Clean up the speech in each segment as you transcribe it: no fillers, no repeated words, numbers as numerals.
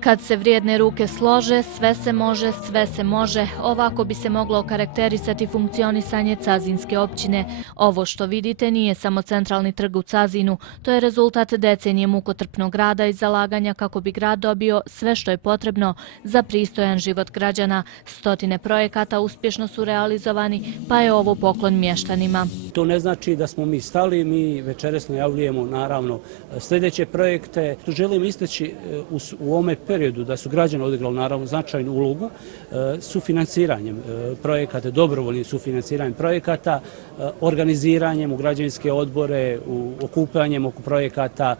Kad se vrijedne ruke slože, sve se može, sve se može. Ovako bi se moglo okarakterisati funkcionisanje Cazinske općine. Ovo što vidite nije samo centralni trg u Cazinu, to je rezultat decenije mukotrpnog rada i zalaganja kako bi grad dobio sve što je potrebno za pristojan život građana. Stotine projekata uspješno su realizovani, pa je ovo poklon mještanima. To ne znači da smo mi stali, mi večeras najavljujemo naravno sljedeće projekte. Želim istaći u ovome periodu da su građani odigrali naravno značajnu ulogu sufinanciranjem projekata, dobrovoljnim sufinanciranjem projekata, organiziranjem u građevinske odbore, okupljanjem oko projekata,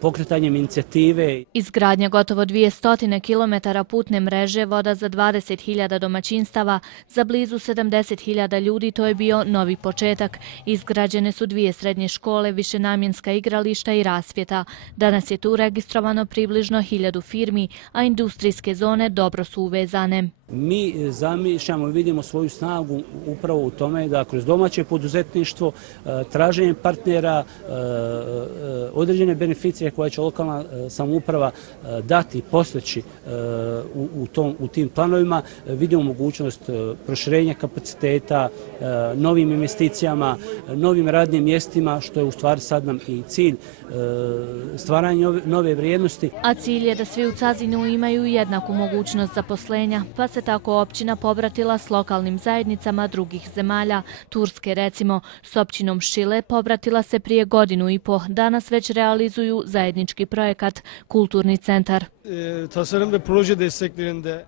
pokretanjem inicijative. Izgradnja gotovo 200 km putne mreže, voda za 20.000 domaćinstava, za blizu 70.000 ljudi, to je bio novi početak. Izgrađene su 2 srednje škole, višenamjenska igrališta i rasvjeta. Danas je tu registrovano približno 1000 firmi, a industrijske zone dobro su uvezane. Mi zamišljamo i vidimo svoju snagu upravo u tome da kroz domaće poduzetništvo, traženjem partnera, određene beneficije koje će lokalna samouprava dati i postići u tim planovima, vidimo mogućnost proširenja kapaciteta, novim investicijama, novim radnim mjestima, što je u stvari sad nam i cilj stvaranja nove vrijednosti. A cilj je da svi u Cazinu imaju jednaku mogućnost zaposlenja, pa se tako općina pobratila s lokalnim zajednicama drugih zemalja. Turske recimo, s općinom Šile pobratila se prije 1,5 godinu. Danas već realizuju zajednički projekat Kulturni centar.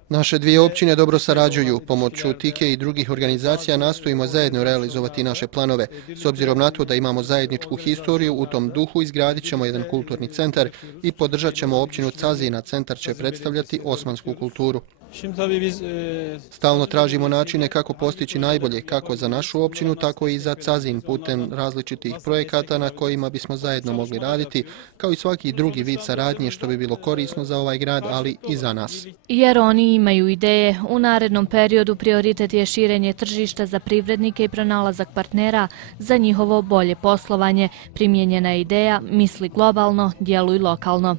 Naše 2 općine dobro sarađuju. Pomoću TIKE i drugih organizacija nastojimo zajedno realizovati naše planove. S obzirom na to da imamo zajedničku historiju, u tom duhu izgradit ćemo jedan kulturni centar i podržat ćemo općinu Cazin, a centar će predstavljati osmansku kulturu. Stalno tražimo načine kako postići najbolje, kako za našu općinu, tako i za Cazin, putem različitih projekata na kojima bismo zajedno mogli raditi, kao i svaki drugi vid saradnje što bi bilo korisno za ovaj grad, ali i za nas. Jer oni imaju ideje. U narednom periodu prioritet je širenje tržišta za privrednike i pronalazak partnera za njihovo bolje poslovanje. Primijenjena ideja misli globalno, djeluj lokalno.